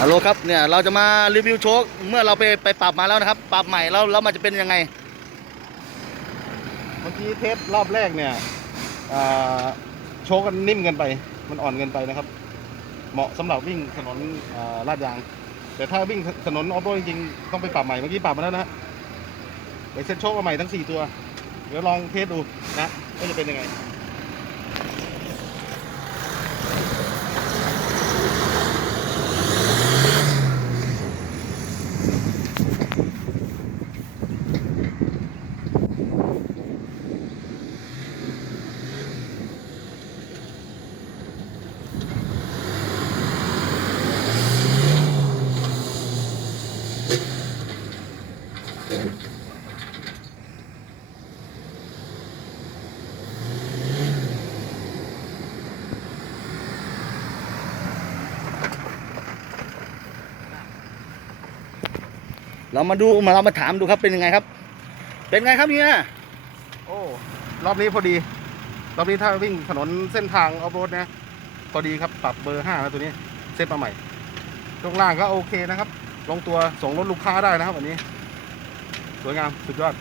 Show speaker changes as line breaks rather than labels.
ฮัลโหลครับเนี่ยเราจะมารีวิวโชคเมื่อเราไปไปปรับมาแล้วนะครับ ปรับใหม่แล้วแล้วมันจะเป็นยังไง
เมื่อกี้เทสรอบแรกเนี่ยโชว์กันนิ่มเกินไป มันอ่อนเกินไปนะครับ เหมาะสำหรับวิ่งถนนลาดยาง แต่ถ้าวิ่งถนนออฟโรดจริงๆต้องไปปรับใหม่เมื่อกี้ปรับมาแล้วนะฮะไปเซ็ตโชคมาใหม่ทั้ง 4 ตัว เดี๋ยวลองเทสดูนะว่าจะเป็นยังไง
เรามาดูมาเรามาถามดูครับเป็นยังไงครับ เป็นไงครับเนี่ย
โอ้รอบนี้พอดี รอบนี้ถ้าวิ่งถนนเส้นทางออฟโรดนะพอดีครับปรับเบอร์ห้าแล้วตัวนี้เซตมาใหม่ช่วงล่างก็โอเคนะครับ ลงตัวส่งรถลูกค้าได้นะครับวันนี้ สวยงาม สุดยอด